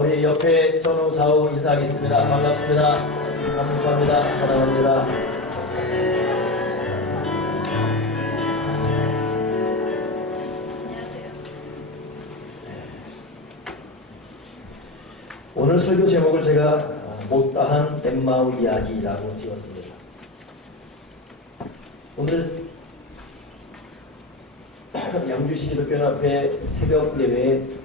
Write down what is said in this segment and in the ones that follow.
우리 옆에 전후 좌우 인사하겠습니다. 반갑습니다. 감사합니다. 사랑합니다. 오늘 설교 제목을 제가 못다한 엠마오 이야기라고 지었습니다. 오늘 양주시 기독교연합회 새벽 예배에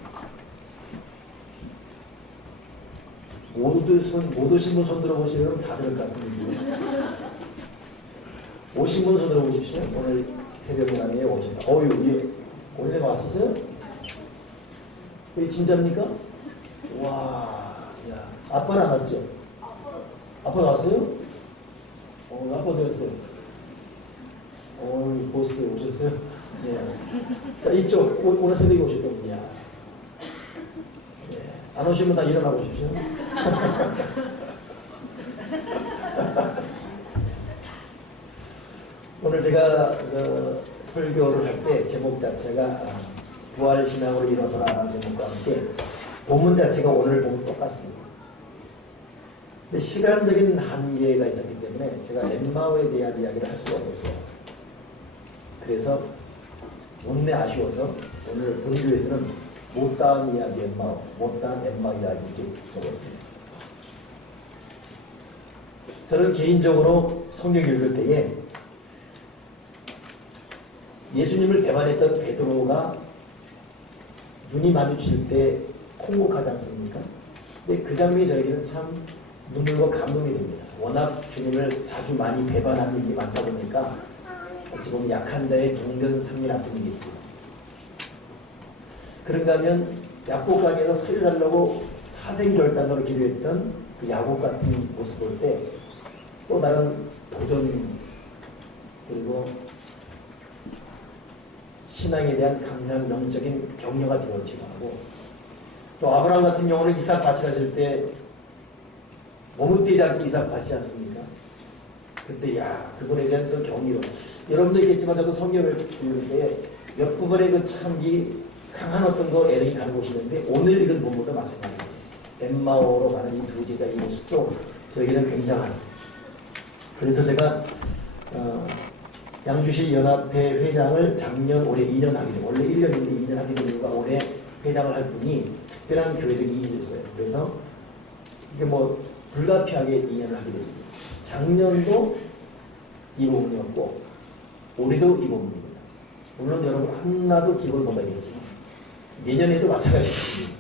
못 오신 분 손 들어보시면 다 들을 것 같은데 오신 분 손 들어보십시오. 오늘 새벽 예배에 오셨다. 여기 오늘 왔었어요? 이게 진짜입니까? 와, 야, 아빠는 안 왔죠? 아빠 왔어요? 아빠 되었어요. 보스 오셨어요? 예. 자, 이쪽 오늘 새벽에 오셨던 분이야. 예. 안 오시면 다 일어나 보십시오. 오늘 제가 설교를 할 때 제목 자체가 부활신앙으로 일어서라라는 제목과 함께 본문 자체가 오늘 보면 똑같습니다. 근데 시간적인 한계가 있었기 때문에 제가 엠마오에 대한 이야기를 할 수가 없었어요. 그래서 못내 아쉬워서 오늘 본교에서는 못다한 이야기 엠마오, 못다한 엠마 이야기 이렇게 적었습니다. 저는 개인적으로 성경 읽을 때에 예수님을 배반했던 베드로가 눈이 마주칠 때 통곡하지 않습니까? 근데 그 장면이 저에게는 참 눈물과 감동이 됩니다. 워낙 주님을 자주 많이 배반하는 일이 많다 보니까 어찌 보면 약한 자의 동변상련 아픔이겠지. 그런가 하면 약복강에서 살려달라고 사생결단으로 기도했던 그 야곱 같은 모습 볼 때 또 다른 도전 그리고 신앙에 대한 강한 영적인 격려가 되어지기도 하고, 또 아브라함 같은 경우는 이삭 바치하실 때 머뭇대지 않고 이삭 바치지 않습니까? 그때 그분에 대한 또 경이로 여러분도 있겠지만 저도 성경을 읽을 때 몇 부분의 그 참기 강한 어떤 거 애정이 가는 곳이 있는데 오늘 읽은 본문도 마찬가지입니다. 엠마오로 가는 이 두 제자 이 모습도 저에게는 굉장한. 그래서 제가 양주시 연합회 회장을 작년 올해 2년 하게 되고, 원래 1년인데 2년 하게 된 이유가 올해 회장을 할 분이 특별한 교회적 이익이 있어요. 그래서 이게 불가피하게 2년을 하게 됐습니다. 작년도 이 부분이었고 올해도 이 부분입니다. 물론 여러분 하나도 기본 못하겠지만 내년에도 마찬가지입니다.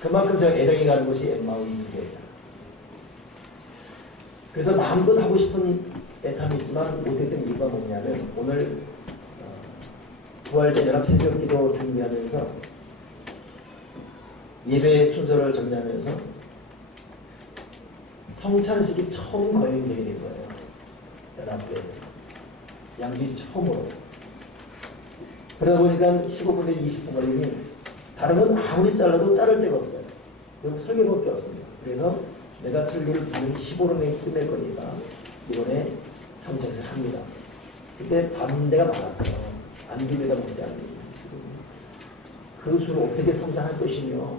그만큼 제가 애정이 가는 곳이 엠마오 이 두 제자. 그래서 마음껏 하고 싶은 애탐이 있지만 못했던 이유가 뭐냐면, 오늘 부활절 연합 새벽기도 준비하면서 예배 순서를 정리하면서 성찬식이 처음 거행이 되게 된 거예요. 연합회에서 양주시 처음으로. 그러다 보니까 15분에서 20분 걸리니 다른 건 아무리 잘라도 자를 데가 없어요. 여기 설교밖에 없습니다. 그래서 내가 설교를 분명히 15분 내에 끝낼 거니까 이번에 성찬식을 합니다. 그때 반대가 많았어요. 안기메다 목사님. 그 수를 어떻게 성장할 것이며,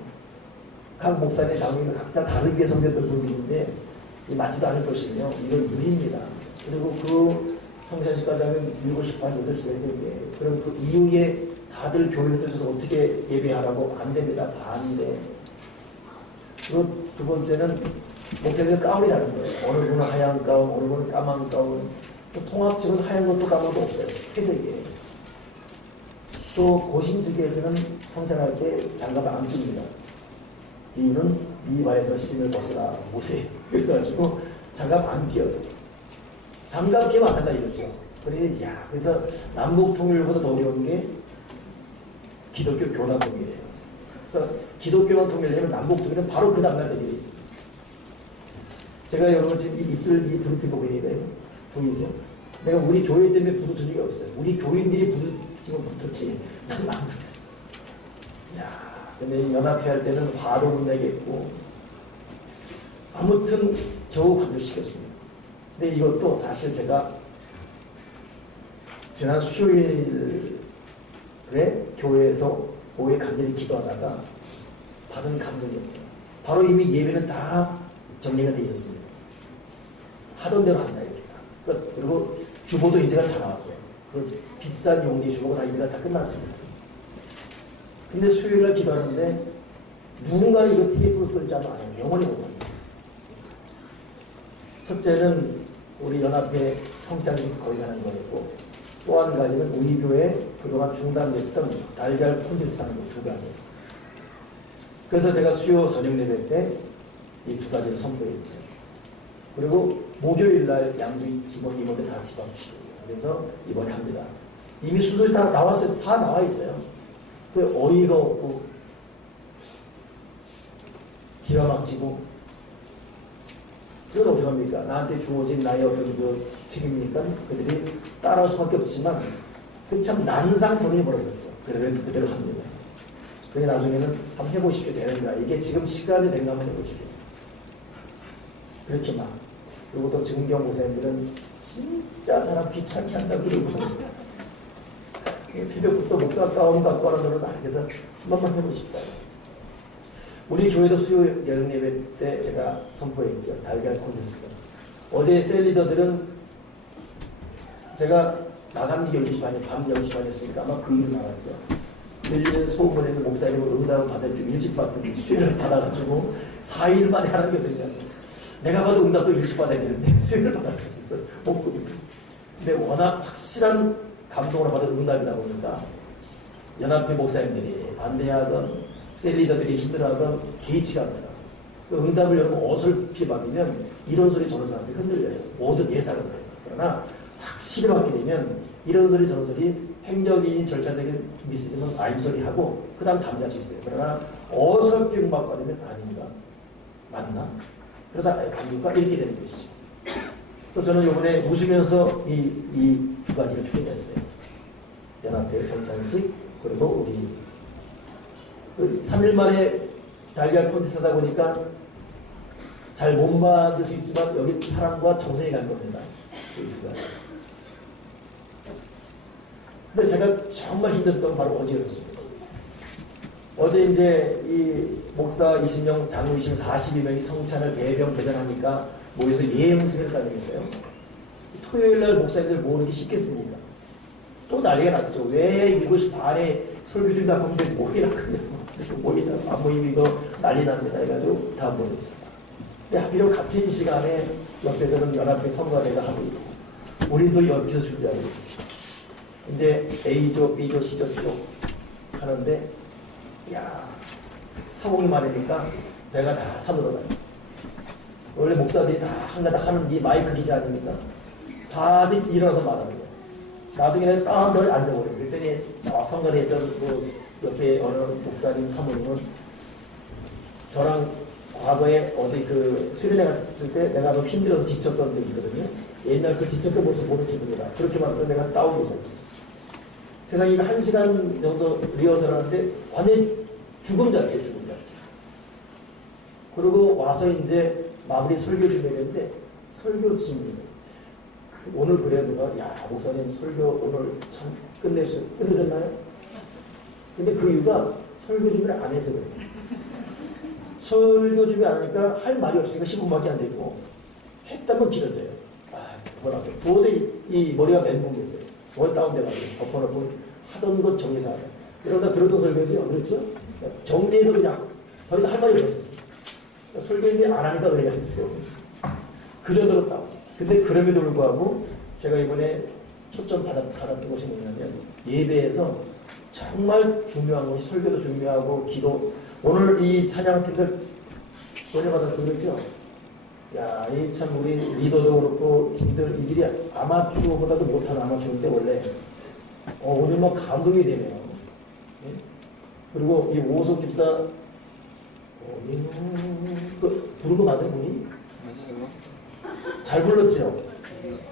각 목사님 장로님은 각자 다르게 성장했던 분들인데 맞지도 않을 것이며, 이건 무리입니다. 그리고 그 성찬식까지 하면 7시 반, 8시 될 텐데, 그럼 그 이후에 다들 교회에 들어서 어떻게 예배하라고? 안 됩니다. 반대. 그리고 두 번째는 목사님은 가운이 다른 거예요. 어느 분은 하얀 가운, 어느 분은 까만 가운. 또 통합직은 하얀 것도 까만 것도 없어요. 회색이에요. 또 고신특위에서는 성찬할 때 장갑을 안 낍니다. 이유는 네 발에서 신을 벗으라 모세. 그래가지고 장갑 안 끼어도 장갑 끼면 안 된다 이거죠. 그래서 남북 통일보다 더 어려운 게 기독교 교단 통일이에요. 그래서 기독교만 통일하면 남북 통일은 바로 그 다음날 되게 되지. 제가 여러분 지금 이 입술 이 드루트 보이니까요. 보이죠? 내가 우리 교회 때문에 부르튼 적이 없어요. 우리 교인들이 부르치면 붙었지. 난 안 붙어. 근데 연합회 할 때는 화도 못 내겠고, 아무튼 겨우 관절시켰습니다. 근데 이것도 사실 제가 지난 수요일에 교회에서 오후에 간절히 기도하다가 받은 감동이었어요. 바로 이미 예배는 다 정리가 되어 있었습니다. 하던 대로 한다 이랬다. 그리고 주보도 이제가 다 나왔어요. 그 비싼 용지 주보가 다 이제가 다 끝났습니다. 근데 수요일날 기도하는데 누군가는 이거 테이프를 끌지 않으면 안 해요. 영원히 못합니다. 첫째는 우리 연합회 성찬식 거기 가는 거였고, 또 한 가지는 우리 교회 그동안 중단됐던 달걀 콘테스트 하는 거 두 가지였어요. 그래서 제가 수요 저녁 예배 때 이 두 가지를 선포했죠. 그리고 목요일날 양주희 기본 임원들 다 집합시켰어요. 그래서 이번에 합니다. 이미 수술이 다 나왔어요. 다 나와 있어요. 그 어이가 없고 기가 막히고, 그건 어떡합니까? 나한테 주어진 나의 어떤 그 책임이니까 그들이 따라할 수밖에 없지만 그 참 난상 돈이 벌어졌죠. 그대로 합니다. 그게 나중에는 한번 해보십시오. 되는가? 이게 지금 시간이 되는가 한번 해보십시오. 그렇게 막. 그리고 또 지금경 목사님들은 진짜 사람 귀찮게 한다고 그러고 새벽부터 목사 가운 갖고 하는 거는 그래서 한 번만 해보십시오. 우리 교회도 수요 여름 예배 때 제가 선포했죠. 달걀 콘테스트. 어제 셀리더들은 제가 나간 게 10시 반에 밤 10시 반이었으니까 아마 그 일을 나갔죠. 들리는 소문에는 목사님은 응답을 받을 줄 일찍 받더니 수요를 받아가지고 4일 만에 하는 게 되냐. 내가 봐도 응답도 일찍 받아야 되는데 수요를 받았어요. 그래서 못 보니까. 근데 워낙 확실한 감동으로 받은 응답이다 보니까 연합회 목사님들이 반대하건 셀리더들이 힘들어하건 개의치가 않더라고요. 그 응답을 여러분 어설피 받으면 이런 소리 저런 사람들이 흔들려요. 모든 예상을 해요. 그러나 확실히 받게 되면 이런 소리 저런 소리 행정적인 절차적인 미스들은 아임소리 하고 그 다음 담대할 수 있어요. 그러나 어설피 응답받으면 아닌가? 맞나? 그러다 아닌가? 이렇게 되는 것이죠. 그래서 저는 이번에 웃으면서 이 두 가지를 추진했어요. 연합회 성찬식 그리고 우리 3일 만에 달걀 콘테스트 하다 보니까 잘 못 만들 수 있지만 여기 사랑과 정성이 간 겁니다. 이 두 가지. 근데 제가 정말 힘들었던 건 바로 어제였습니다. 어제 이제 이 목사 20명, 장로 20명, 42명이 성찬을 매병 배전하니까 모여서 예행승을 따르겠어요. 토요일날 목사님들 모으는 게 쉽겠습니까? 또 난리가 났죠. 왜 7시 반에 설교 준비하고 있는데 모이라 그러냐고. 모이자, 안 모이면 이거 난리 납니다. 해가지고 다 모였습니다. 근데 하필이면 같은 시간에 옆에서는 연합회 성가대가 하고 있고, 우리도 옆에서 준비하고 있고. 근데 A조, B조, C조 쪽 하는데, 이야, 사공이 많으니까 배가 다 산으로 가요. 원래 목사들이 다 한가닥 하는 이 마이크 기사 아닙니까? 다들 일어나서 말하는 거예요. 나중에는 딱 널 앉아버려요. 그랬더니 저 성가대에 있던 그 옆에 어느 목사님 사모님은 저랑 과거에 어디 그 수련회 갔을 때 내가 너무 힘들어서 지쳤던 적이 있거든요. 옛날 그 지쳤던 모습 보는 기분이다. 그렇게 말하면 내가 다운이 있었지. 세상에 1시간 정도 리허설 하는데 완전히 죽음 자체. 그리고 와서 이제 마무리 설교 준비했는데 설교 준비. 오늘 그래야 누가 야 목사님 설교 오늘 참 끝내줬나요? 근데 그 이유가 설교 준비를 안 해서 그래요. 설교 준비 안 하니까 할 말이 없으니까 10분밖에 안 되고 했다면 길어져요. 그러나서 도저히 이 머리가 멘붕 됐어요. 원 다운돼가지고 덮어놓고 하던 것 정리해서 하자. 이러다 들어도 설교지요. 그렇죠? 정리해서 그냥 더 이상 할 말이 없었어요. 설교 준비 안 하니까 은혜가 됐어요. 그 정도로 다운. 근데 그럼에도 불구하고 제가 이번에 초점 받았던 것이 뭐냐면 예배에서 정말 중요한 것이 설교도 중요하고 기도. 오늘 이 찬양팀들 번역받았던 거죠? 야, 이 참 우리 리더도 그렇고 팀들 이들이 아마추어보다도 못한 아마추어인데 원래 오늘 뭐 감동이 되네요. 네? 그리고 이 오석 집사 그 부른 거 맞아요, 분이? 잘 불렀죠?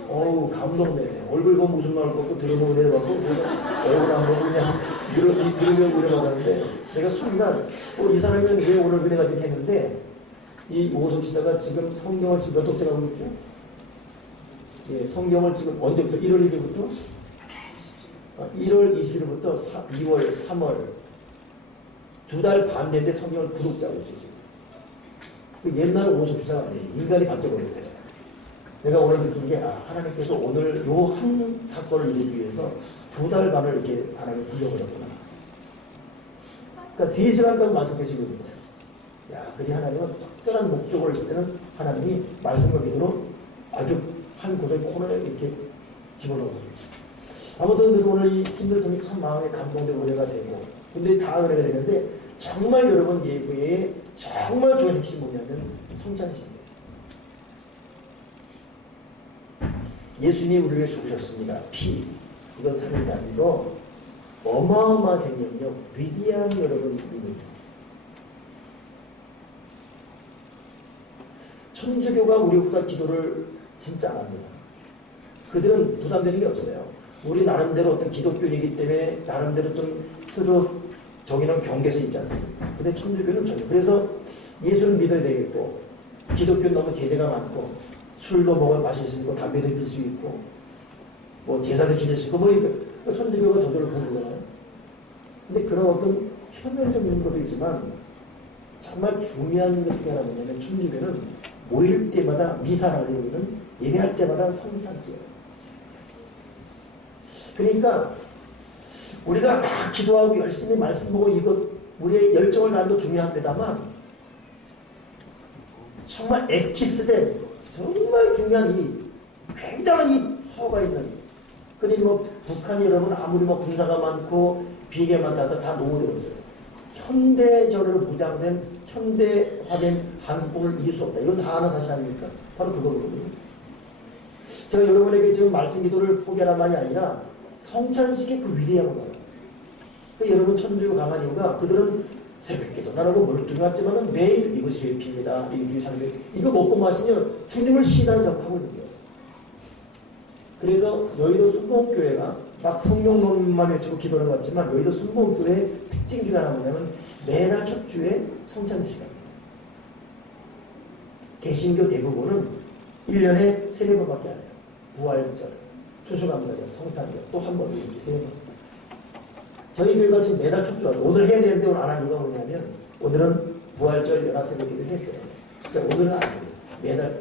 어우, 감동되네. 얼굴 보면 무슨 말 같고, 들으면 은혜 받고, 얼굴 안 보면 그냥 들으면 은혜 받았는데, 내가 순간, 이 사람은 왜 오늘 은혜가 이렇게 했는데, 이 오석 지사가 지금 성경을 지금 몇 독자가 하고 있죠? 예, 성경을 지금 언제부터? 1월 1일부터? 1월 20일부터 2월, 3월, 2달 반 됐는데 성경을 구독자고 있어요. 그 옛날은 옷을 비싸가 아니에요. 인간이 바뀌어버렸어요. 내가 오늘 느낀 게 하나님께서 오늘 요 한 사건을 이루기 위해서 2달 반을 이렇게 사람을 불려버렸구나. 그러니까 3시간 정도 말씀하시고 있는 거예요. 야, 그리 하나님은 특별한 목적을 있을 때는 하나님이 말씀과 기도로 아주 한 곳에 코너에 이렇게 집어넣은 거죠. 아무튼 그래서 오늘 이 힘들 점이 참 마음에 감동되고 은혜가 되고, 근데 다 은혜가 되는데 정말 여러분 예배에 정말 좋은 핵심이 뭐냐면 성찬식이에요. 예수님이 우리를 위해 죽으셨습니다. 피, 이건 사랑이 아니고 어마어마한 생명력, 위대한 여러분 믿음입니다. 천주교가 우리보다 기도를 진짜 안 합니다. 그들은 부담되는 게 없어요. 우리 나름대로 어떤 기독교이기 때문에 나름대로 좀 스스로 정의는 경계선이 있지 않습니까? 근데 천주교는 전혀. 그래서 예수를 믿어야 되겠고, 기독교는 너무 제재가 많고, 술도 먹어 마실 수 있고, 담배도 필 수 있고, 뭐 제사도 지낼 수 있고, 뭐 이거 천주교가 저절로 그런 거잖아요. 근데 그런 어떤 표면적인 것도 있지만 정말 중요한 것 중에 하나는 뭐냐면 천주교는 모일 때마다 미사라는 의미는 예배할 때마다 성찬이에요. 그러니까 우리가 막 기도하고 열심히 말씀 보고 이것 우리의 열정을 다하는 것도 중요합니다만 정말 엑기스된 정말 중요한 이 굉장한 이 허가 있는, 그러니 뭐 북한이 여러분 아무리 뭐 군사가 많고 비계가 많다 다 노후되어 있어요. 현대적으로 무장된 현대화된 한국을 이길 수 없다. 이건 다 아는 사실 아닙니까? 바로 그거거든요. 제가 여러분에게 지금 말씀 기도를 포기하란 말이 아니라 성찬식의 그 위대함을 알아요. 그 여러분 천주교 강한 이유가 그들은 새벽기도 나라고 멀뚱하지만은 매일 이것이 주의 피입니다. 이게 주의 삶이 이거 먹고 마시면 주님을 시인하는 작업하고 있는 거예요. 그래서 여의도 순복음교회가 막 성경론만 외치고 기도하는 것 같지만 여의도 순복음교회의 특징 중에 하나 뭐냐면 매달 첫 주에 성찬 시간입니다. 개신교 대부분은 1년에 3번밖에 안 해요. 부활절, 추수감사절, 성탄절 또 한 번 이렇게 3번. 저희 교회가 지금 매달 첫 주 하죠. 오늘 해야 되는데 오늘 안 한 이유가 뭐냐면 오늘은 부활절 연합새벽 기도 했어요. 진짜 오늘은 안 해요. 매달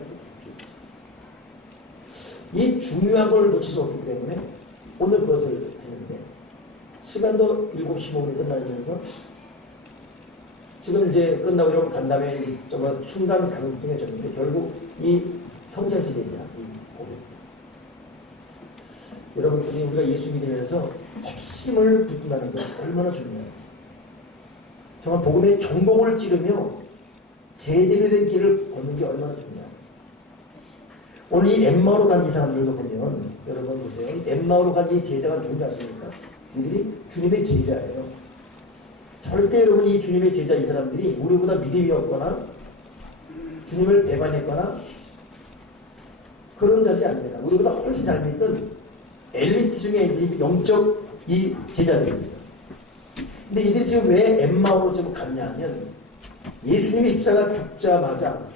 이 중요한 걸 놓칠 수 없기 때문에 오늘 그것을 했는데 시간도 7시 5분에 끝나면서 지금 이제 끝나고 이러고 간 다음에 정말 순간 감동해졌는데 결국 이 성찬식이 있냐 이 고백. 여러분들이 우리가 예수 믿으면서 핵심을 붙는다는 것 얼마나 중요한지. 정말 복음의 전공을 찌르며 제대로 된 길을 걷는 게 얼마나 중요한지. 오늘 이 엠마오로 간 이 사람들도 보면 여러분 보세요. 엠마오로 간 이 제자가 누군지 아십니까? 이들이 주님의 제자예요. 절대 여러분 이 주님의 제자 이 사람들이 우리보다 믿음이 없거나 주님을 배반했거나 그런 자들이 아닙니다. 우리보다 훨씬 잘 믿는 엘리트 중에 영적 이 제자들입니다. 근데 이들이 지금 왜 엠마오로 지금 갔냐 하면 예수님이 십자가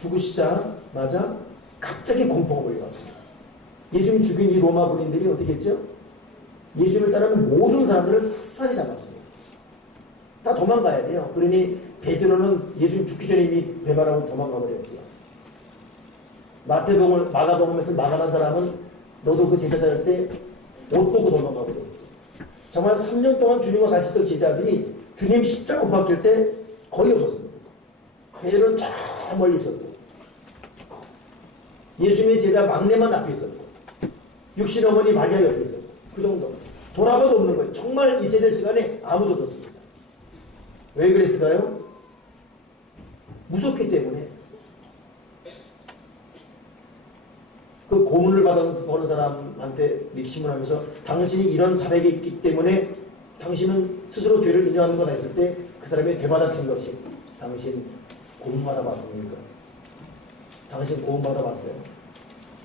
죽으시자마자 갑자기 공포가 몰려왔습니다. 예수님 죽인 이 로마 군인들이 어떻게 했죠? 예수님을 따르는 모든 사람들을 샅샅이 잡았습니다. 다 도망가야 돼요. 그러니 베드로는 예수님 죽기 전에 이미 배반하고 도망가 버렸죠. 마가복음에서 마가란 사람은 너도 그 제자 될 때 옷 벗고 도망가 버렸죠. 정말 3년 동안 주님과 같이 있던 제자들이 주님 십자가 못 박힐 때 거의 없었습니다. 베드로는 저 멀리 있었고 예수님의 제자 막내만 앞에 있었고 육신 어머니 마리아 옆에 있었고 그 정도. 돌아봐도 없는 거예요. 정말 이 세대 시간에 아무도 없었습니다. 왜 그랬을까요? 무섭기 때문에. 그 고문을 받은 사람한테 신문하면서 당신이 이런 자백이 있기 때문에 당신은 스스로 죄를 인정하는 거다 했을 때 그 사람이 되받아친 것이 당신 고문받아 봤습니까? 당신 고문받아 봤어요.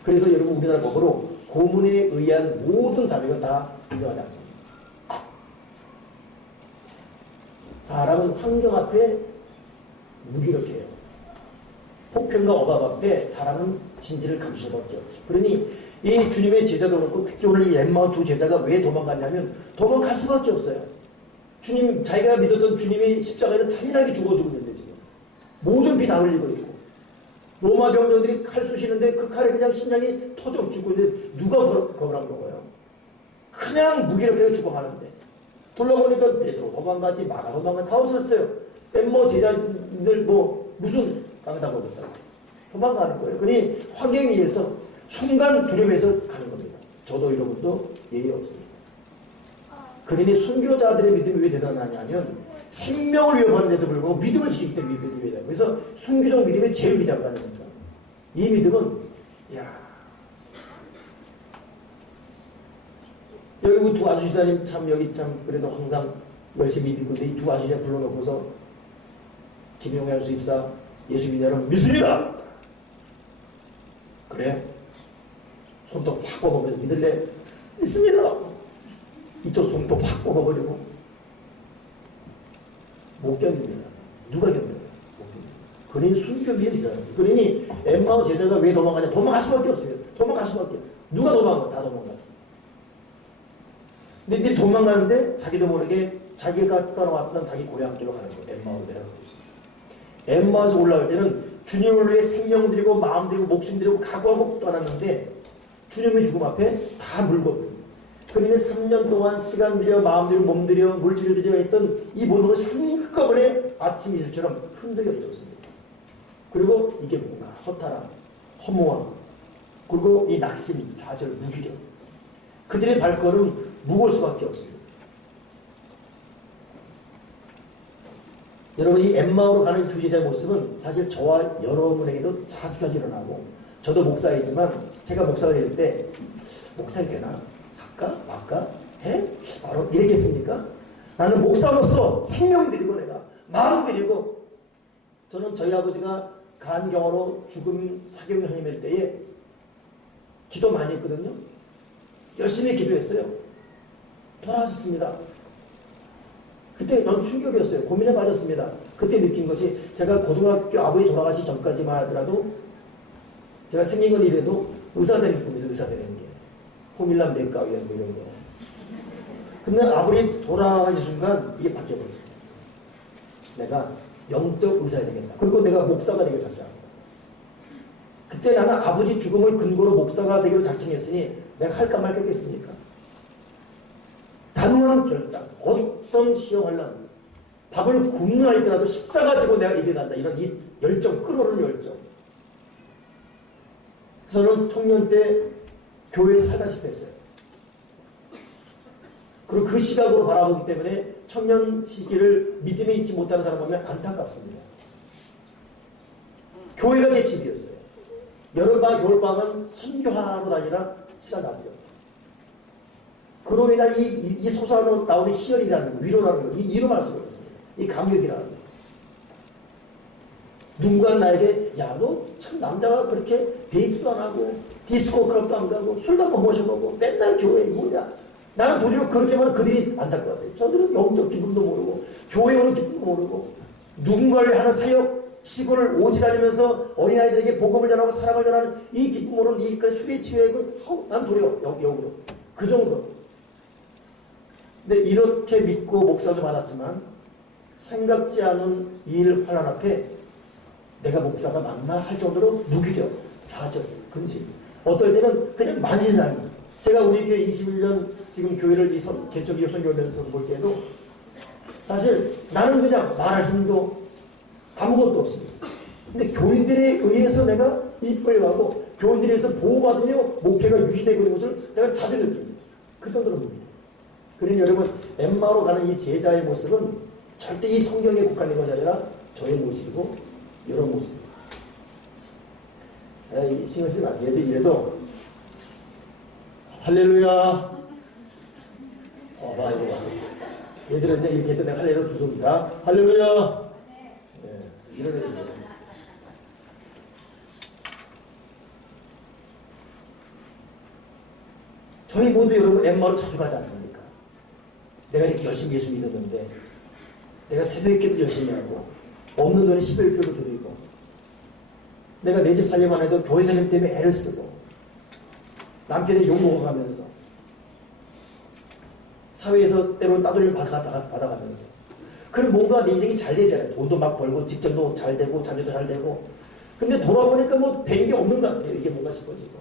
그래서 여러분 우리나라 법으로 고문에 의한 모든 자백은 다 인정하지 않습니다. 사람은 환경 앞에 무기력해요. 폭행과 억압 앞에 사람은 진지를 감출 수밖에 없죠. 그러니 이 주님의 제자도 그렇고 특히 오늘 이 엠마오 두 제자가 왜 도망갔냐면 도망갈 수밖에 없어요. 주님, 자기가 믿었던 주님이 십자가에서 잔인하게 죽어주고 있는데 지금 모든 피 다 흘리고 있고 로마 병력들이 칼 쑤시는데 그 칼에 그냥 심장이 터져 죽고 있는데 누가 겁을 안 먹어요? 그냥 무기력하게 죽어가는데 돌아보니까 베드로 도망가지, 마가 도망가지 다 없었어요. 엠마오 제자들 무슨 강다 버렸다고 도망가는 거예요. 그러니 환경에 의해서 순간 두려움에서 가는 겁니다. 저도 여러분도 예의 없습니다. 그러니 순교자들의 믿음이 왜 대단하냐면 생명을 위협하는데도 불구하고 믿음을 지키기 때문에 믿음이 위대하다. 그래서 순교적 믿음이 제일 위대하다는 겁니다. 이 믿음은 여기 두 아주시사님 참 여기 참 그래도 항상 열심히 믿는데 이 두 아주시사 불러놓고서 김용현 수입사 예수 믿냐는 믿습니다. 그래? 손톱 확 뽑아버리고 믿을래? 믿습니다. 이쪽 손톱 확 뽑아버리고 못 견딥니다. 누가 견뎌요? 못 견뎌요. 그러니 순교비일이다. 그러니 엠마오 제자가 왜 도망가냐? 도망갈 수밖에 없어요. 도망갈 수밖에. 누가 도망가? 다 도망가. 근데 도망가는데 자기도 모르게 자기가 따라왔던 자기 고향길로 가는 거예요. 엠마오로 내려가고 있습니다. 엠마오에서 올라올 때는 주님을 위해 생명 드리고 마음 드리고 목숨 드리고 각오하고 떠났는데 주님의 죽음 앞에 다 물거든요. 그러니 3년 동안 시간 들여 마음 들여 몸 들여 물질을 들여 했던 이 모든 것이 한꺼번에 아침 이슬처럼 흔적이 없어졌습니다. 그리고 이게 뭔가 허탈함, 허무함, 그리고 이 낙심, 좌절, 무기력. 그들의 발걸음 무거울 수밖에 없습니다. 여러분 이 엠마오로 가는 두 제자의 모습은 사실 저와 여러분에게도 자주 일어나고 저도 목사이지만 제가 목사가 될 때 목사가 되나? 할까? 말까? 해? 바로 이랬겠습니까? 나는 목사로서 생명 드리고 내가 마음 드리고 저는 저희 아버지가 간경화로 죽음 사경형님일 때에 기도 많이 했거든요. 열심히 기도했어요. 돌아가셨습니다. 그때 저는 충격이었어요. 고민에 빠졌습니다. 그때 느낀 것이 제가 고등학교 아버지 돌아가시기 전까지만 하더라도 제가 생긴 건 이래도 의사 되는 꿈에서 의사 되는 게 호밀람 내과의원 이런 거. 근데 아버지 돌아가신 순간 이게 바뀌어버렸습니다. 내가 영적 의사가 되겠다. 그리고 내가 목사가 되기로 작정합니다. 그때 나는 아버지 죽음을 근거로 목사가 되기로 작정했으니 내가 할까 말까 했겠습니까? 단호한 결단, 어떤 시험하려면 밥을 굶는 아이더라도 십자가 지고 내가 이겨 간다. 이런 이 열정, 끌어오르는 열정. 저는 청년 때 교회에서 살다시피 했어요. 그리고 그 시각으로 바라보기 때문에 청년 시기를 믿음에 있지 못하는 사람 보면 안타깝습니다. 교회가 제 집이었어요. 여름방, 겨울방은 선교하러 다니라 시간 나들여. 그로 인한 이 솟아나오는 희열이라는 거, 위로라는 거, 이 이름할 수가 없습니다. 이 감격이라는 거. 누군가 나에게 야, 너 참 남자가 그렇게 데이트도 안 하고 디스코 클럽도 안 가고 술도 한번 모셔보고 맨날 교회에 뭐냐. 나는 도리어 그렇게 말하면 그들이 안타까웠어요. 저들은 영적 기쁨도 모르고 교회 오는 기쁨도 모르고 누군가를 하는 사역 시골을 오지 다니면서 어린아이들에게 복음을 전하고 사랑을 전하는 이 기쁨 모르는 이 술에 취해 난 도리어 영으로 그 정도. 근데 이렇게 믿고 목사도 많았지만 생각지 않은 일 환란 앞에 내가 목사가 맞나 할 정도로 무기력, 좌절, 근심. 어떨 때는 그냥 만신창이. 제가 우리 교회 21년 지금 교회를 이 개척기업 선교하면서 볼 때도 사실 나는 그냥 말할 힘도 아무것도 없습니다. 근데 교인들에 의해서 내가 이끌려 가고 교인들에 의해서 보호받으며 목회가 유지되고 있는 것을 내가 자주 느낍니다. 그 정도로 봅니다. 그러니 여러분 엠마오로 가는 이 제자의 모습은 절대 이 성경에 국한된 것이 아니라 저의 모습이고 이런 모습입니다. 신경 쓰지 마세요. 이래도 할렐루야. 이거 봐. 얘들은 이렇게 했던 내가 할렐루야 주소입니다. 할렐루야. 네, 이런 애들. 저희 모두 여러분 엠마오로 자주 가지 않습니까? 내가 이렇게 열심히 예수 믿었는데 내가 새벽기도 열심히 하고 없는 돈에 11조를 드리고 내가 내 집 살려만 해도 교회 살림 때문에 애를 쓰고 남편의 욕 먹어가면서 사회에서 때로는 따돌림을 받아가면서. 그럼 뭔가 내 인생이 잘 되잖아요. 돈도 막 벌고, 직장도 잘 되고, 자녀도 잘 되고. 근데 돌아보니까 뭐 된 게 없는 것 같아요. 이게 뭔가 싶어지고.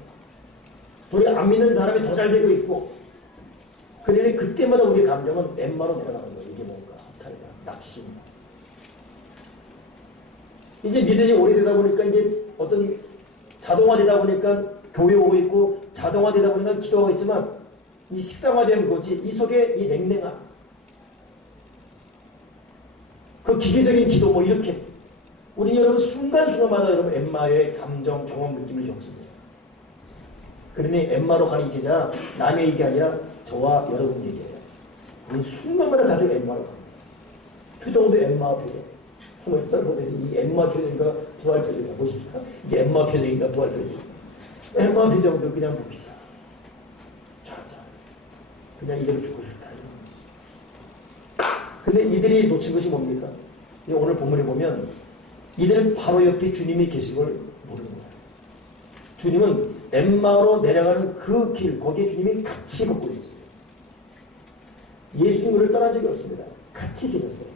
돈이 안 믿는 사람이 더 잘 되고 있고. 그러니 그때마다 우리 감정은 엠마로 내려가는 거예요. 이게 뭔가, 탈각, 낙심. 이제 믿음이 오래되다 보니까 이제 어떤 자동화되다 보니까 교회 오고 있고, 자동화되다 보니까 기도하고 있지만, 이 식상화된 거지, 이 속에 이 냉랭함. 그 기계적인 기도 뭐 이렇게. 우리 여러분 순간순간마다 여러분 엠마의 감정, 경험, 느낌을 겪습니다. 그러니 엠마로 가는 이 제자 남의 얘기 아니라 저와 여러분 얘기예요. 우리 순간마다 자주 엠마로 갑니다. 표정도 엠마 표정. 한번 햇살 보세요. 이 엠마 표정인가 부활 표정인가 보십니까? 이게 엠마 표정인가 부활 표정인가. 엠마 표정도 그냥 봅니다. 자, 그냥 이대로 죽고 싶다. 이런 거지. 근데 이들이 놓친 것이 뭡니까? 오늘 본문에 보면 이들 바로 옆에 주님이 계신 걸 모르는 거예요. 주님은 엠마로 내려가는 그 길, 거기에 주님이 같이 걷고 있어요. 예수님을 떠난 적이 없습니다. 같이 계셨어요.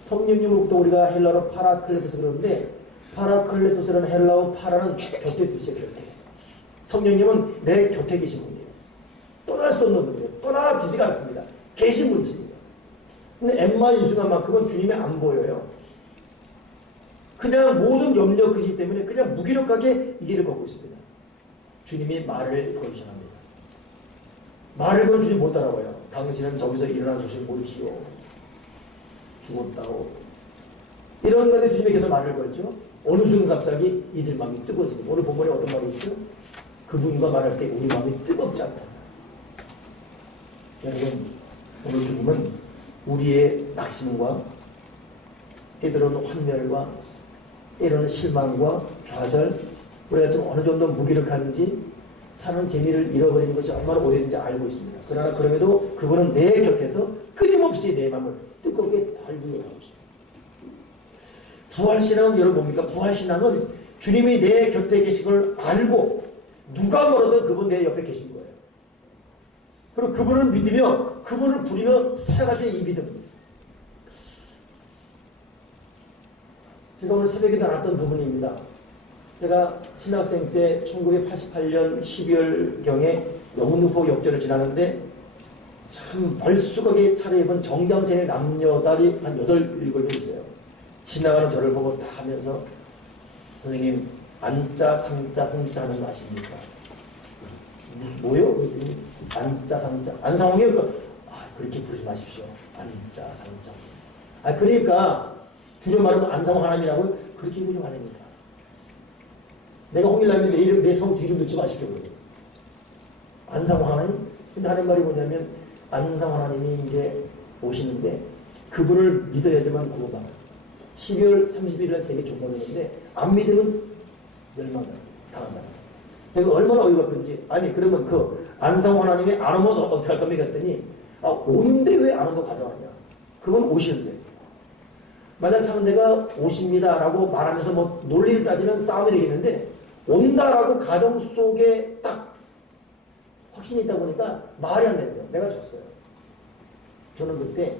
성령님으로부터 우리가 헬라어로 파라클레토스 그러는데, 파라클레토스라는 헬라어 파라는 곁에 뜻이에요. 곁에. 성령님은 내 곁에 계신 분이에요. 떠날 수 없는 분이에요. 떠나지지가 않습니다. 계신 분이십니다. 근데 엠마 이 순간만큼은 주님이 안 보여요. 그냥 모든 염려 그심 때문에 그냥 무기력하게 이 길을 걷고 있습니다. 주님이 말을 걸기 시작합니다. 말을 걸어 주님 못 따라와요. 당신은 저기서 일어난 소식을 모르시오. 죽었다고. 이런 건데 주님이 계속 말을 걸죠. 어느 순간 갑자기 이들 마음이 뜨거워집니다. 오늘 본문에 어떤 말이 있죠? 그분과 말할 때 우리 마음이 뜨겁지 않다. 여러분, 오늘 죽음은 우리의 낙심과 때로는 환멸과 때로는 실망과 좌절, 우리가 지금 어느 정도 무기력한지 사는 재미를 잃어버리는 것이 얼마나 오래된지 알고 있습니다. 그러나 그럼에도 그분은 내 곁에서 끊임없이 내 마음을 뜨겁게 달구어 가고 있습니다. 부활신앙은 여러분 뭡니까? 부활신앙은 주님이 내 곁에 계신 걸 알고 누가 멀어도 그분 내 옆에 계신 거예요. 그리고 그분을 믿으며 그분을 부리며 살아갈 수 있는 이 믿음. 제가 오늘 새벽에 나눴던 부분입니다. 제가 신학생 때 1988년 12월경에 영등포 역전을 지나는데 참 멀수하게 차려입은 정장센의 남녀들이 한 8, 7명 있어요. 지나가는 저를 보고 다 하면서 선생님 안자, 상자, 홍자 하는 거 아십니까? 뭐요? 안자, 상자. 안상홍이 그렇게 부르지 마십시오. 안자, 상자. 그러니까 줄여 말하면 안상홍 하나님이라고 그렇게 부르지 말입니다. 내가 홍일라면 내 이름, 내 성 뒤로 넣지 마십시오. 안상홍 하나님? 근데 하는 말이 뭐냐면 안상홍 하나님이 이제 오시는데 그분을 믿어야지만 구원받아. 12월 31일 세계 종말이었는데 안 믿으면 멸망당한다. 내가 얼마나 어이가 아픈지. 아니 그러면 그 안상홍 하나님이 안 오면 어떻게 할 겁니까? 했더니 온데 왜 안 온다고 가져왔냐. 그건 오시는데. 만약 상대가 오십니다 라고 말하면서 뭐 논리를 따지면 싸움이 되겠는데 온다라고 가정 속에 딱 확신이 있다 보니까 말이 안 되는 거예요. 내가 졌어요. 저는 그때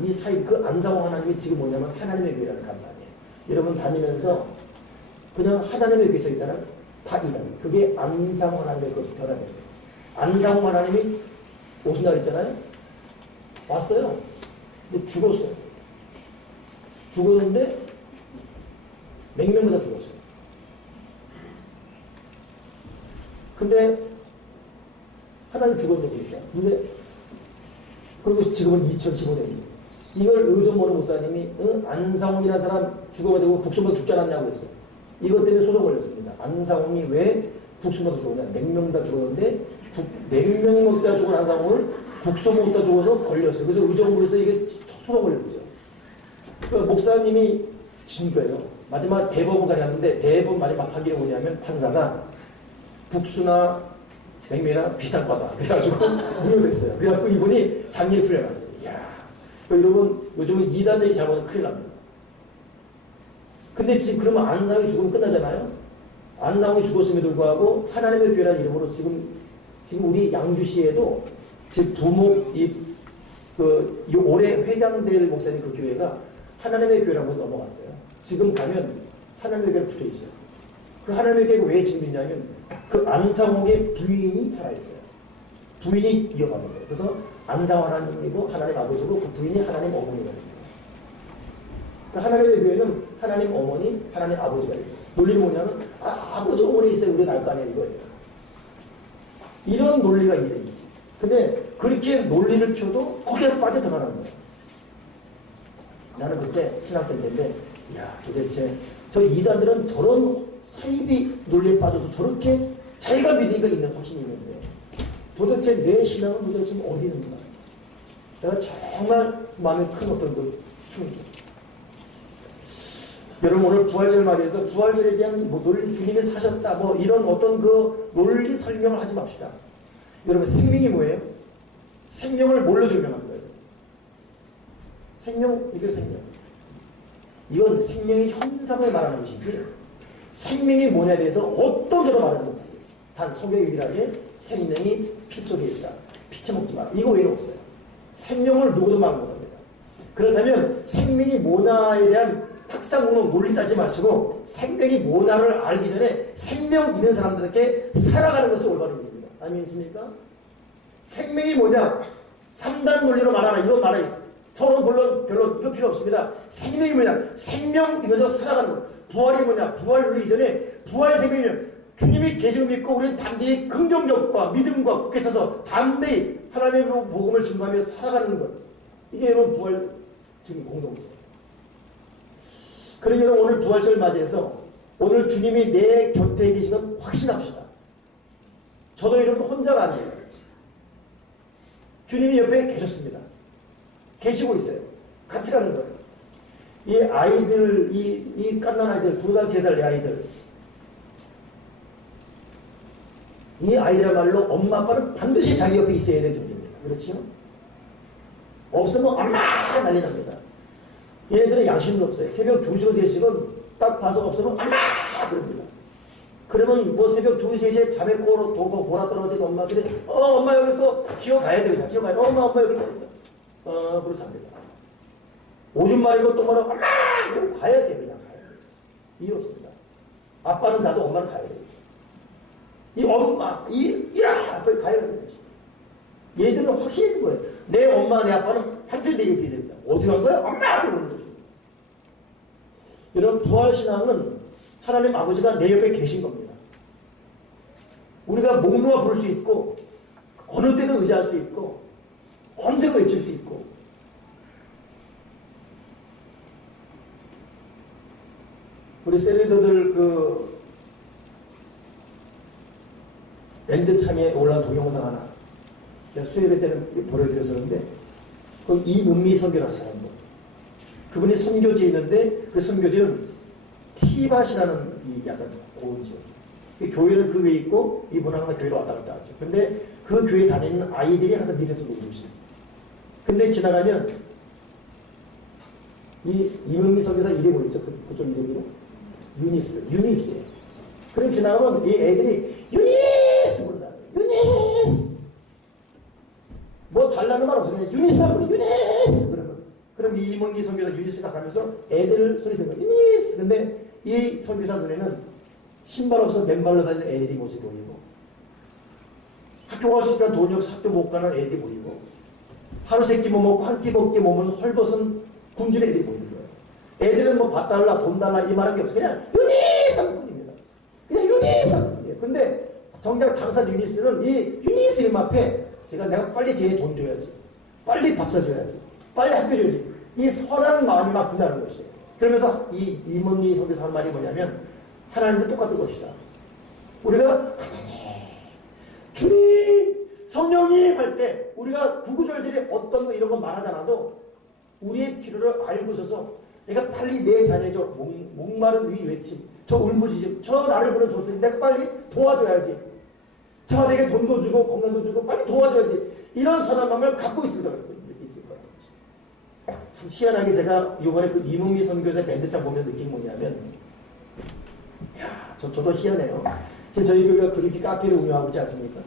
이 사이 그 안상홍 하나님이 지금 뭐냐면 하나님의 교회라는 간판이에요. 여러분 다니면서 그냥 하나님의 교회 서 있잖아요. 다 이단. 그게 안상홍 하나님의 그 변화돼요. 안상홍 하나님이 오신다 그랬잖아요. 왔어요. 근데 죽었어요. 죽었는데 맹명보다 죽었어요. 근데 하나님 죽었는데 근데 그리고 지금은 2015년입니다. 이걸 의존모는 목사님이 안상홍이라는 사람 죽어가지고 북송받아 죽지 않았냐고 했어요. 이것 때문에 소송 걸렸습니다. 안상홍이 왜 북송받아 죽었냐. 냉명다 죽었는데 냉명 먹다 죽은 안상홍을 북송 먹다 죽어서 걸렸어요. 그래서 의존부에서 이게 소송 걸렸어요. 그 목사님이 진 거예요. 마지막 대법원까지 갔는데 대법원 마지막 판결이 뭐냐면 판사가 북수나 맹매나 비상과다. 그래가지고 무효됐어요. 그래갖고 이분이 장례를 풀려났어요. 이야. 여러분 요즘은 이단들이 잘못하면 큰일 납니다. 근데 지금 그러면 안상이 죽으면 끝나잖아요. 안상이 죽었음에도 불구하고 하나님의 교회라는 이름으로 지금 우리 양주시에도 제 부목 이 올해 회장될 목사님 그 교회가 하나님의 교회라고 넘어갔어요. 지금 가면 하나님의 교회가 붙어 있어요. 그 하나님의 교회가 왜 증명이냐면 그 안상홍의 부인이 살아있어요. 부인이 이어가는 거예요. 그래서 안상홍 하나님이고 하나님 아버지고 그 부인이 하나님 어머니거든요. 그 하나님의 교회는 하나님 어머니, 하나님 아버지가 있어요. 논리는 뭐냐면 아버지 어머니 있어요. 우리 날 거 아니야 이거예요. 이런 논리가 이래요. 근데 그렇게 논리를 펴도 거기에 빠져들어가는 거예요. 나는 그때 신학생 때인데 야 도대체 저 이단들은 저런 사이비 논리에 빠져도 저렇게 자기가 믿으니까 있는 확신이 있는데 도대체 내 신앙은 도대체 어디 있는가. 내가 정말 마음에 큰 어떤 그 충격. 여러분 오늘 부활절을 맞이해서 부활절에 대한 논리 주님이 사셨다 이런 어떤 그 논리 설명을 하지 맙시다. 여러분 생명이 뭐예요? 생명을 뭘로 증명하는 거예요? 생명, 이게 생명. 이건 생명의 현상을 말하는 것이지 생명이 뭐냐에 대해서 어떤 것도 말하는 못해요. 단 성경에 유일하게 생명이 피 속에 있다. 피쳐먹지 마라. 이거 외에는 없어요. 생명을 누구도 말 못합니다. 그렇다면 생명이 뭐냐에 대한 탁상으로 논리 따지 마시고 생명이 뭐냐를 알기 전에 생명 있는 사람들에게 살아가는 것이 올바른 일입니다. 아멘이십니까? 생명이 뭐냐? 3단 논리로 말하라. 이거 말아요. 서로 별로 이거 필요 없습니다. 생명이 뭐냐? 생명 이거죠. 살아가는 것. 부활이 뭐냐? 부활 논리 이전에 부활 생명이면 주님이 계시를 믿고 우리는 담대히 긍정적과 믿음과 굳게 서서 담대히 하나님의 복음을 증거하며 살아가는 것. 이게 여러분 부활 증인 공동체. 그러니 여러분 오늘 부활절 맞이해서 오늘 주님이 내 곁에 계신 건 확신합시다. 저도 여러분 혼자가 아니에요. 주님이 옆에 계셨습니다. 계시고 있어요. 같이 가는 거예요. 이 아이들, 이 깐난 아이들, 2살, 3살 아이들. 이 아이들야말로 엄마, 아빠는 반드시 자기 옆에 있어야 되는 존재입니다. 그렇지요? 없으면 엄마! 난리 납니다. 얘네들은 양심도 없어요. 새벽 2시고 3시건 딱 봐서 없으면 엄마! 그럽니다. 그러면 뭐 새벽 2, 3시에 잠에 도고 보라 떨어진 엄마들이 엄마 여기서 기어가야 되겠다. 기어가야 돼. 엄마 여기 있다. 그러고 잡니다. 오줌 마리고 또 뭐라고 엄마! 그럼 가야 돼. 그냥 가야 돼. 이유 없습니다. 아빠는 자도 엄마는 가야 돼. 이 엄마, 야! 빨리 가야 되는 거지. 얘들은 확신이 있는 거예요. 내 엄마, 내 아빠는 반드시 내 옆에 됩니다. 어디 간 거야? 엄마! 그러는 거죠. 이런 부활신앙은 하나님 아버지가 내 옆에 계신 겁니다. 우리가 목 놓아 부를 수 있고 어느 때도 의지할 수 있고 언제도 외칠 수 있고 우리 셀리더들 그 밴드창에 올라온 동영상 하나 제가 수요일 때는 보여드렸었는데 그 이문미 선교라서 사람도 그분이 선교지에 있는데 그 선교지는 티밭이라는 이 약간 고은 지역이에요. 교회를 그 위에 있고 이분은 항상 교회로 왔다 갔다 하죠. 근데 그 교회 다니는 아이들이 항상 밑에서 놀고 있어요. 근데 지나가면 이 이문미 선교사 이름이 뭐였죠? 그쪽 이름이 유니스예요. 그럼 지나가면 이 애들이 유니스 부른다. 유니스 뭐 달라는 말 없어요. 그냥 유니스 하고 유니스 그러면 그럼 이 이문미 선교사 유니스가 가면서 애들 소리 듣는 거예요. 유니스. 근데 이 선교사 눈에는 신발 없어 맨발로 다니는 애들이 모습이 보이고 학교 갈 수 있으니까 돈이 없어 학교 못 가는 애들이 보이고 하루 세끼 못 먹고 한 끼 먹게 몸은 헐벗은 굶주린 애들이 보이는 거예요. 애들은 뭐 밥 달라 돈 달라 이 말한 게 없어요. 그냥 유니스뿐입니다. 그냥 유니스뿐이에요. 근데 정작 당사 유니스는 이 유니스 이름 앞에 내가 빨리 쟤 돈 줘야지, 빨리 밥 사줘야지, 빨리 학교 줘야지, 이 선한 마음이 막 든다는 것이에요. 그러면서 이 이문미 선교사 한 말이 뭐냐면 하나님도 똑같은 것이다. 우리가 하나님, 주님, 성령님 할 때 우리가 구구절절히 어떤 거 이런 거 말하지 않아도 우리의 필요를 알고 있어서 내가 빨리 내 자녀의 저 목마른 이 외침, 저 울부짖음, 저 나를 부른 조수님 내가 빨리 도와줘야지. 저 내게 돈도 주고 건강도 주고 빨리 도와줘야지. 이런 선한 마음을 갖고 있을 거라는 거죠. 참 희한하게 제가 이번에 그 이문미 선교사 밴드장 보면서 느낀 뭐냐면 저도 희한해요. 지금 저희 교회가 그림지 카페를 운영하고 있지 않습니까?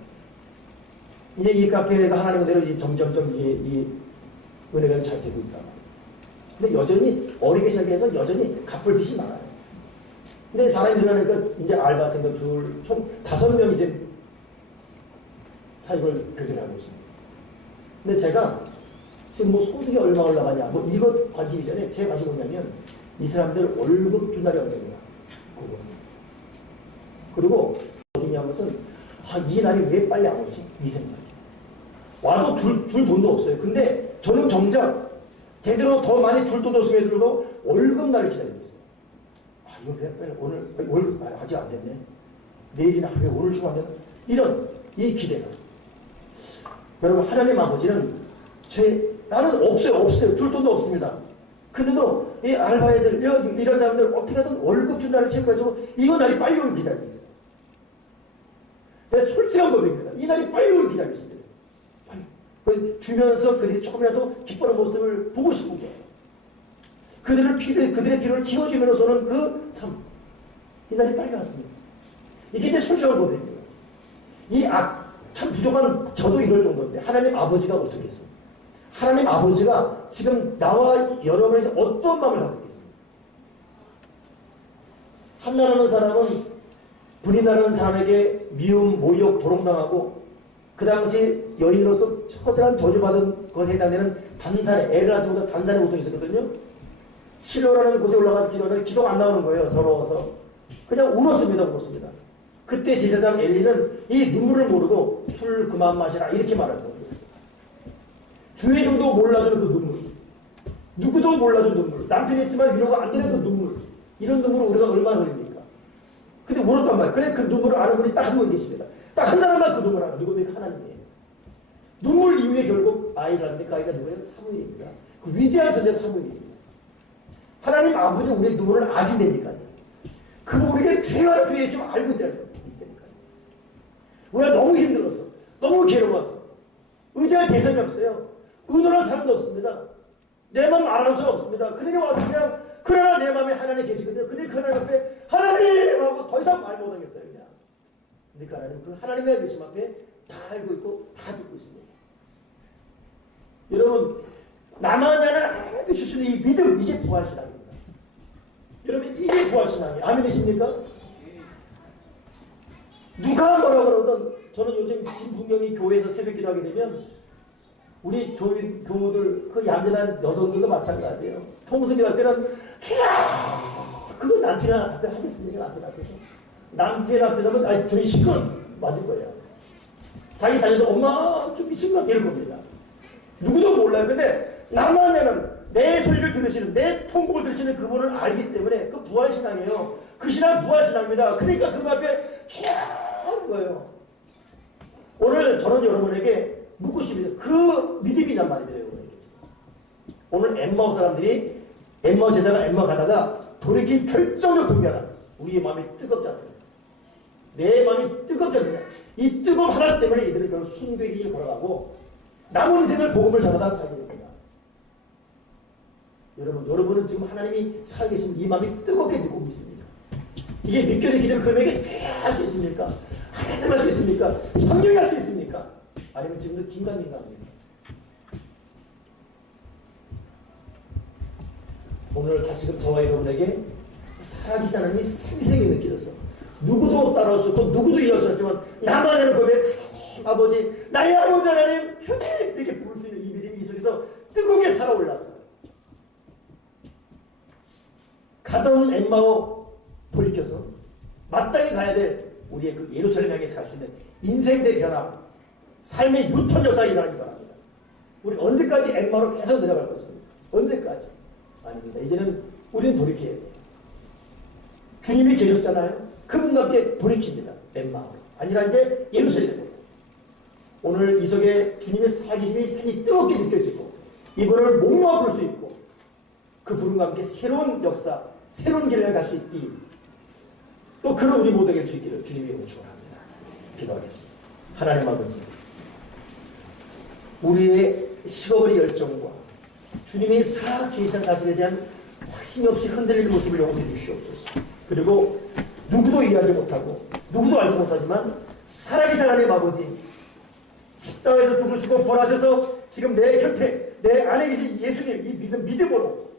이제 이 카페가 하나님 그대로 점점점 은혜가 잘 되고 있다. 근데 여전히 어리게 시작해서 여전히 갚을 빚이 많아요. 근데 사람이 늘어나니까 이제 알바생들 총 5명 이제 사역을 별결하고 있습니다. 근데 제가 지금 뭐 소득이 얼마 올라가냐 뭐 이것 관심이 전에 제 관심이 뭐냐면 이 사람들 월급 준 날이 언제냐 그거. 그리고 중요한 것은 이 날이 왜 빨리 안 오지? 이 생각. 와도 줄 돈도 없어요. 근데 저는 정작 제대로 더 많이 줄 돈도 없음에도 월급 날을 기다리고 있어요. 이거 왜 빨리 오늘 월급 아직 안 됐네. 내일이나 하루에 오늘 주고 안 되나? 이런 이 기대가. 여러분 하나님 아버지는 나는 없어요. 줄 돈도 없습니다. 근데도 이 알바애들 이런 사람들 어떻게든 월급 준 날을 체크해주고 이거 날이 빨리 오길 기다리고 있어요. 내 솔직한 고백입니다. 이 날이 빨리 오길 기다리고 있습니다. 빨리 주면서 그들이 조금이라도 기뻐하는 모습을 보고 싶은 거예요. 그들의 필요를 채워주면서는 그 삶. 이 날이 빨리 왔습니다. 이게 제 솔직한 고백입니다. 참 부족한 저도 이럴 정도인데 하나님 아버지가 어떻게 했습니까? 하나님 아버지가 지금 나와 여러분에서 어떤 마음을 갖고 있습니까? 한나라는 사람은 분이나라는 사람에게 미움, 모욕, 도롱당하고 그 당시 여인으로서 처절한 저주받은 것에 해당되는 단산에 애를 낳지 못한 단산에 보통 있었거든요. 실로라는 곳에 올라가서 기도하는 기도가 안 나오는 거예요. 서러워서 그냥 울었습니다. 그때 제사장 엘리는 이 눈물을 모르고 술 그만 마시라 이렇게 말할 거예요. 주의 정도 몰라주는 그 눈물, 누구도 몰라주는 눈물, 남편이 있지만 위로가 안 되는 그 눈물, 이런 눈물을 우리가 얼마나 흘립니까? 근데 울었단 말이에요. 근데 그 눈물을 아는 분이 딱 한 분 계십니다. 딱 한 사람만 그 눈물을 알아. 누굽니까? 하나님이에요. 눈물 이후에 결국 아이를 낳는데 그 아이가 누구예요? 사무엘입니다. 그 위대한 선자 사무엘입니다. 하나님 아버지 우리의 눈물을 아신다니까요. 그분 우리에게 죄와 죄의 좀 알고 있다니까요. 우리가 너무 힘들었어. 너무 괴로웠어. 의지할 대상이 없어요. 의논할 사람도 없습니다. 내 마음 알아볼 수가 없습니다. 그러니까 와서 그러나 내 마음에 하나님 계시거든요. 근데 그 하나님 앞에 하나님 하고 더 이상 말 못하겠어요. 그냥. 근데 그 하나님, 그 하나님의 계심 앞에 다 알고 있고 다 듣고 있습니다. 여러분, 나만 아는 하나님이 주시는 이 믿음, 이게 부활신앙입니다. 여러분, 이게 부활신앙이에요. 아멘 되십니까? 누가 뭐라 그러든 저는 요즘 진풍경이 교회에서 새벽 기도하게 되면 우리 교우들 그 얌전한 여성들도 마찬가지예요. 통수기 할 때는 그거 남편 앞에 하겠습니까? 남편 앞에서 하면 저희 시끄러운 맞을 거예요. 자기 자녀도 엄마 좀 미친 것 같아 이럴 겁니다. 누구도 몰라요. 근데 나만에는 내 소리를 들으시는 내 통곡을 들으시는 그분을 알기 때문에 그 부활신앙이에요. 그 신앙 부활신앙입니다. 그러니까 그 앞에 하는 거예요. 오늘 저는 여러분에게 묻고 싶습니다. 그 믿음이란 말입니다. 여러분에게. 오늘 엠마오 사람들이 엠마오 제자가 엠마오 가다가 돌이킨 결정적 동기하다. 우리의 마음이 뜨겁지 않다. 내 마음이 뜨겁지 않다. 이 뜨거움 하나 때문에 이들은 결국 순교의 길을 걸어가고 남은 인생을 복음을 전하다 살게 됩니다. 여러분은 지금 하나님이 살아계시면 이 마음이 뜨겁게 느끼고 있습니까? 이게 느껴지기 때문에 그에게 할 수 있습니까? 하나님 할 수 있습니까? 성령이 할 수 있습니까? 아니면 지금도 긴가민가합니까? 오늘 다시금 저와 여러분에게 살아계신 하나님이 생생히 느껴져서 누구도 따라올 수 없고 누구도 이해할 수 없지만 나만 하는 고백 아버지 나의 아버지 하나님 주님 이렇게 부를 수 있는 이 믿음이 이 속에서 뜨겁게 살아올랐어요. 가던 엠마오 돌이켜서 마땅히 가야 될 우리의 그 예루살렘 향해 갈 수 있는 인생의 변화, 삶의 유턴 역사가 일어나기 바랍니다. 우리 언제까지 엠마오로 계속 내려갈 것입니까? 언제까지? 아닙니다. 이제는 우리는 돌이켜야 돼요. 주님이 계셨잖아요. 그분과 함께 돌이킵니다. 엠마오로. 아니라 이제 예루살렘으로. 오늘 이 속에 주님의 살아계심이 생이 뜨겁게 느껴지고 이분을 목마 부를 수 있고 그 부름과 함께 새로운 역사, 새로운 길을 갈 수 있기 또 그런 우리 모두에게 할 수 있기를 주님의 이름으로 축원합니다. 기도하겠습니다. 하나님 아버지 우리의 식어버린 열정과 주님의 살아계신 자신에 대한 확신이 없이 흔들리는 모습을 용서해 주시옵소서. 그리고 누구도 이해하지 못하고 누구도 알지 못하지만 살아계신 하나님 아버지 십자가에서 죽으시고 부활하셔서 지금 내 곁에 내 안에 계신 예수님, 이 믿음으로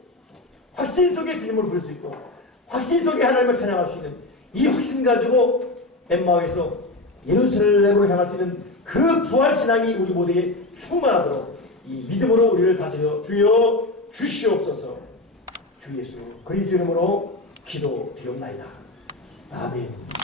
확신 속에 주님을 부를 수 있고 확신 속에 하나님을 찬양할 수 있는 이 확신 가지고 엠마오에서 예루살렘으로 향할 수 있는 그 부활신앙이 우리 모두에게 충만하도록 이 믿음으로 우리를 다스려 주여 주시옵소서. 주 예수 그리스도 이름으로 기도드리옵나이다. 아멘.